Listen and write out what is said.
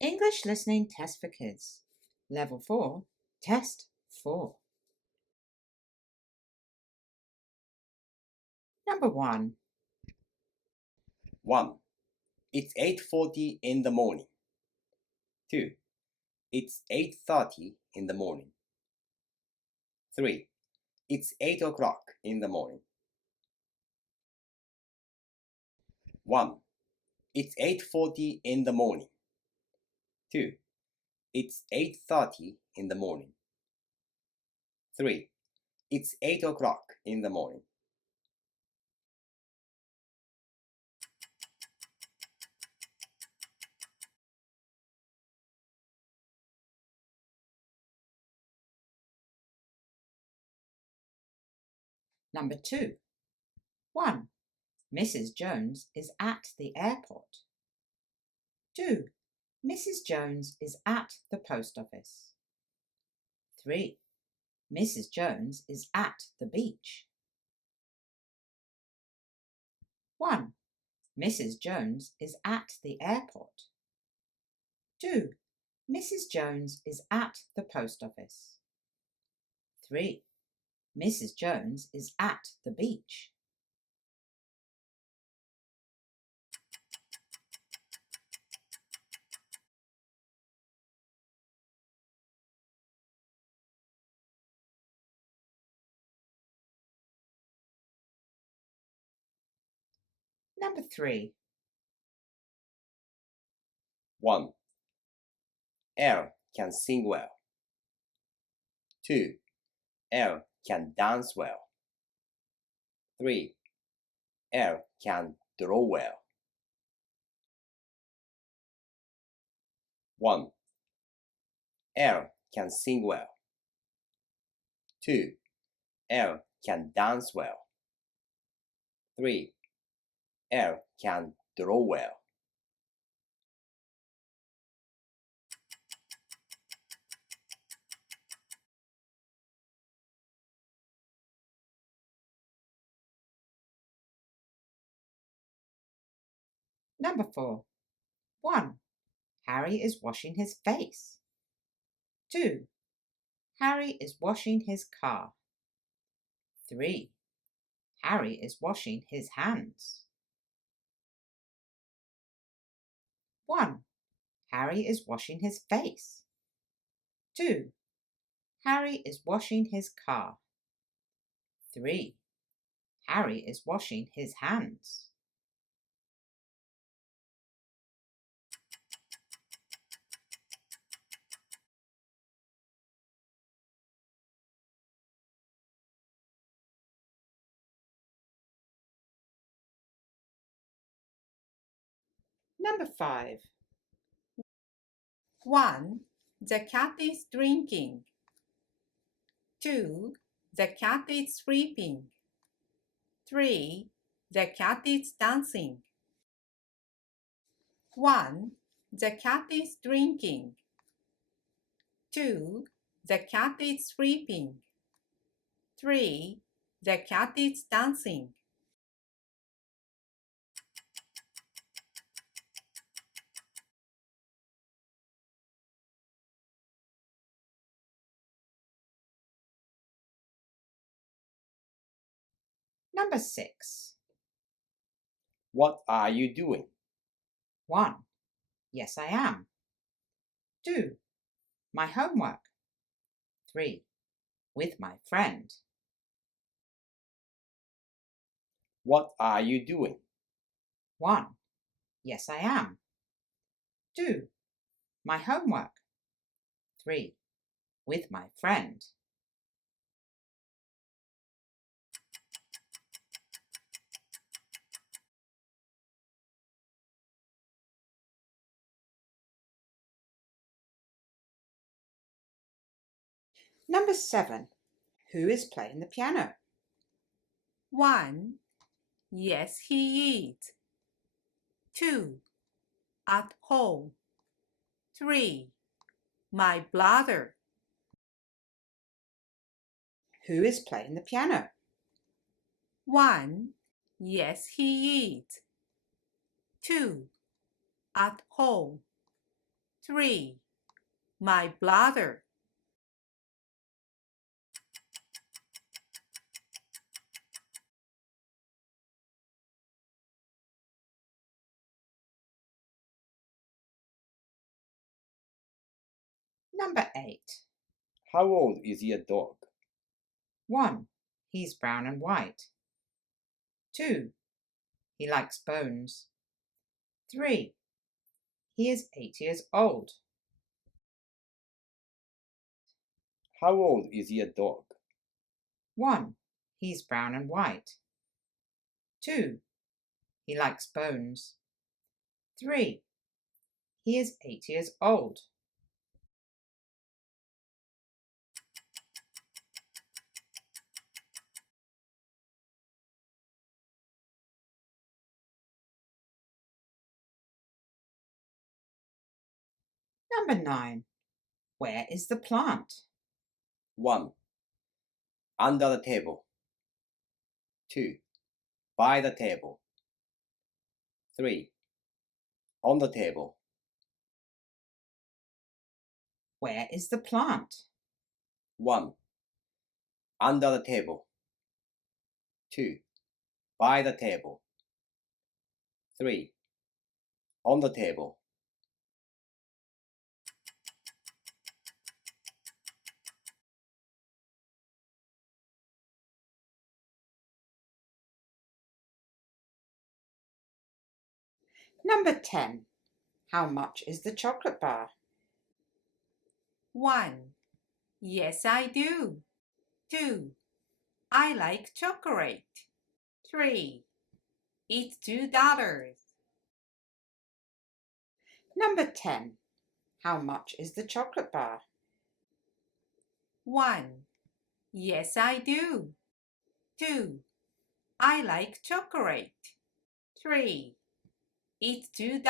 English Listening Test for Kids. Level 4, Test 4. Number 1. 1. It's 8:40 in the morning. 2. It's 8:30 in the morning. 3. It's 8 o'clock in the morning. 1. It's 8:40 in the morning. 2. It's 8:30 in the morning. 3. It's 8 o'clock in the morning. Number 2. 1. Mrs. Jones is at the airport. 2. Mrs. Jones is at the post office. 3. Mrs. Jones is at the beach. 1. Mrs. Jones is at the airport. 2. Mrs. Jones is at the post office. 3. Mrs. Jones is at the beach. Number 3. 1. Elle can sing well. 2. Elle can dance well. 3. Elle can draw well. 1. Elle can sing well. 2. Elle can dance well. 3. Elle can draw well. Number 4. 1. Harry is washing his face. 2. Harry is washing his car. 3. Harry is washing his hands. 1. Harry is washing his face. 2. Harry is washing his car. 3. Harry is washing his hands. Number 5. 1. The cat is drinking. 2. The cat is sleeping. 3. The cat is dancing. 1. The cat is drinking. 2. The cat is sleeping. 3. The cat is dancing. Number 6. What are you doing? 1. Yes, I am. 2. My homework. 3. With my friend. What are you doing? 1. Yes, I am. 2. My homework. 3. With my friend. Number 7. Who is playing the piano? 1. Yes, he is. 2. At home. 3. My brother. Who is playing the piano? 1. Yes, he is. 2. At home. 3. My brother. Number 8. How old is your dog? 1. He's brown and white. 2. He likes bones. 3. He is 8 years old. How old is your dog? 1. He's brown and white. 2. He likes bones. 3. He is 8 years old. Number 9. Where is the plant? 1. Under the table. 2. By the table. 3. On the table. Where is the plant? 1. Under the table. 2. By the table. 3. On the table. Number 10. How much is the chocolate bar? 1. Yes, I do. 2. I like chocolate. 3. It's $2. Number 10. How much is the chocolate bar? 1. Yes, I do. 2. I like chocolate. 3. It's $2.